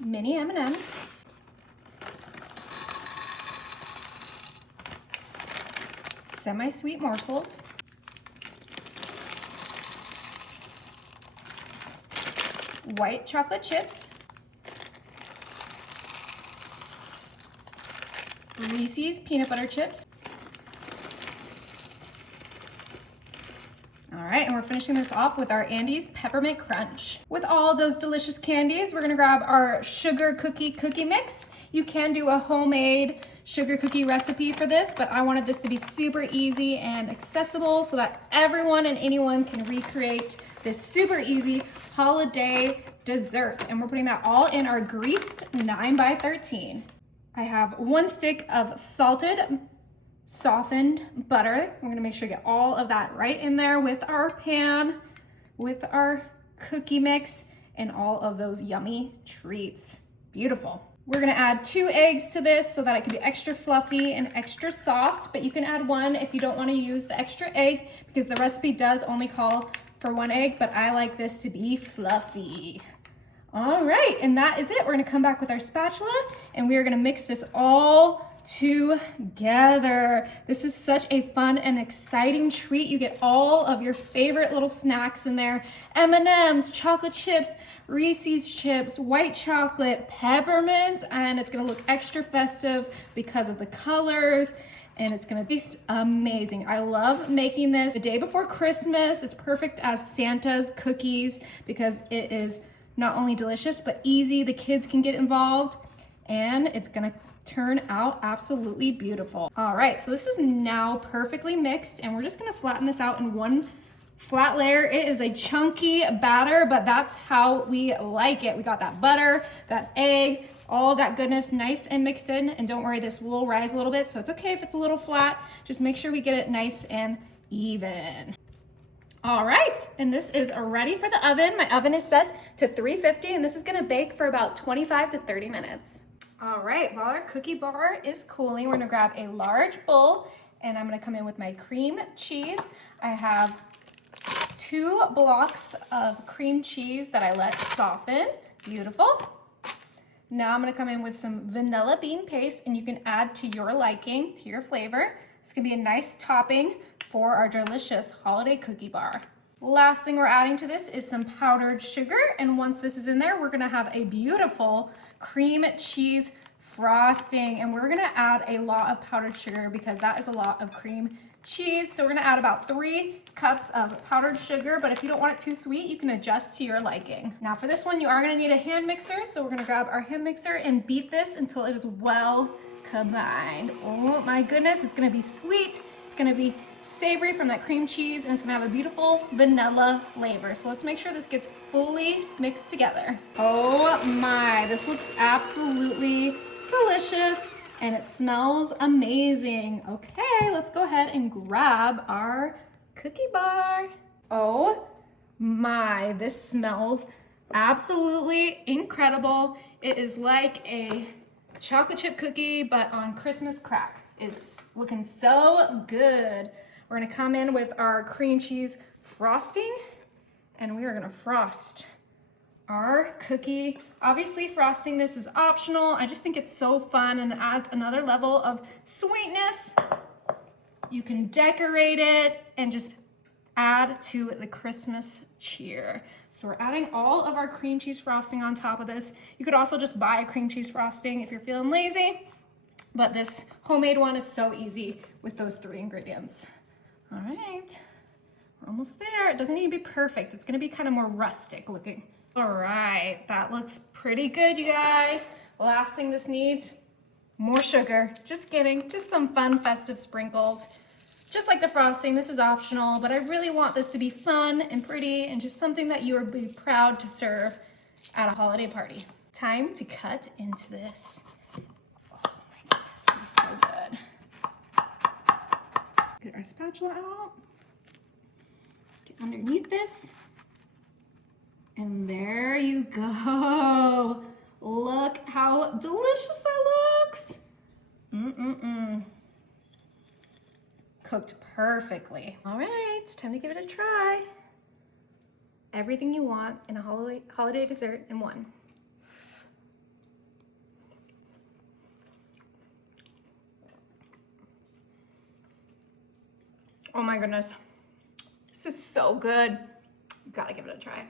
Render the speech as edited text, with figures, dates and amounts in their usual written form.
mini M&Ms, semi-sweet morsels, white chocolate chips, Reese's peanut butter chips. All right, and we're finishing this off with our Andes Peppermint Crunch. With all those delicious candies, we're gonna grab our sugar cookie mix. You can do a homemade sugar cookie recipe for this, but I wanted this to be super easy and accessible so that everyone and anyone can recreate this super easy holiday dessert. And we're putting that all in our greased 9x13. I have 1 stick of salted, softened butter. We're gonna make sure to get all of that right in there with our pan, with our cookie mix, and all of those yummy treats. Beautiful. We're gonna add 2 eggs to this so that it can be extra fluffy and extra soft, but you can add 1 if you don't wanna use the extra egg because the recipe does only call for 1 egg, but I like this to be fluffy. All right, and that is it. We're gonna come back with our spatula and we are gonna mix this all together. This is such a fun and exciting treat. You get all of your favorite little snacks in there. M&Ms, chocolate chips, Reese's chips, white chocolate, peppermint, and it's gonna look extra festive because of the colors. And it's gonna taste amazing. I love making this the day before Christmas. It's perfect as Santa's cookies because it is not only delicious, but easy. The kids can get involved and it's gonna turn out absolutely beautiful. All right, so this is now perfectly mixed and we're just gonna flatten this out in 1 flat layer. It is a chunky batter, but that's how we like it. We got that butter, that egg, all that goodness nice and mixed in. And don't worry, this will rise a little bit, so it's okay if it's a little flat. Just make sure we get it nice and even. All right, and this is ready for the oven. My oven is set to 350 and this is gonna bake for about 25 to 30 minutes. All right, while our cookie bar is cooling, we're gonna grab a large bowl and I'm gonna come in with my cream cheese. I have 2 blocks of cream cheese that I let soften. Beautiful. Now I'm gonna come in with some vanilla bean paste and you can add to your liking, to your flavor. It's gonna be a nice topping for our delicious holiday cookie bar. Last thing we're adding to this is some powdered sugar. And once this is in there, we're gonna have a beautiful cream cheese frosting. And we're gonna add a lot of powdered sugar because that is a lot of cream cheese. So we're gonna add about 3 cups of powdered sugar, but if you don't want it too sweet, you can adjust to your liking. Now for this one, you are gonna need a hand mixer. So we're gonna grab our hand mixer and beat this until it is well combined. Oh my goodness, it's gonna be sweet. It's gonna be savory from that cream cheese and it's gonna have a beautiful vanilla flavor. So let's make sure this gets fully mixed together. Oh my, this looks absolutely delicious and it smells amazing. Okay, let's go ahead and grab our cookie bar. Oh my, this smells absolutely incredible. It is like a chocolate chip cookie, but on Christmas crack. It's looking so good. We're gonna come in with our cream cheese frosting and we are gonna frost our cookie. Obviously frosting this is optional. I just think it's so fun and it adds another level of sweetness. You can decorate it and just add to the Christmas cheer. So we're adding all of our cream cheese frosting on top of this. You could also just buy a cream cheese frosting if you're feeling lazy, but this homemade one is so easy with those 3 ingredients. All right, we're almost there. It doesn't need to be perfect. It's gonna be kind of more rustic looking. All right, that looks pretty good, you guys. Last thing this needs, more sugar. Just kidding, just some fun festive sprinkles. Just like the frosting, this is optional, but I really want this to be fun and pretty and just something that you would be proud to serve at a holiday party. Time to cut into this. Oh my goodness, this is so good. Get our spatula out, get underneath this, and there you go. Look how delicious that looks. Cooked perfectly. All right, time to give it a try. Everything you want in a holiday dessert in one. Oh my goodness. This is so good. Gotta give it a try.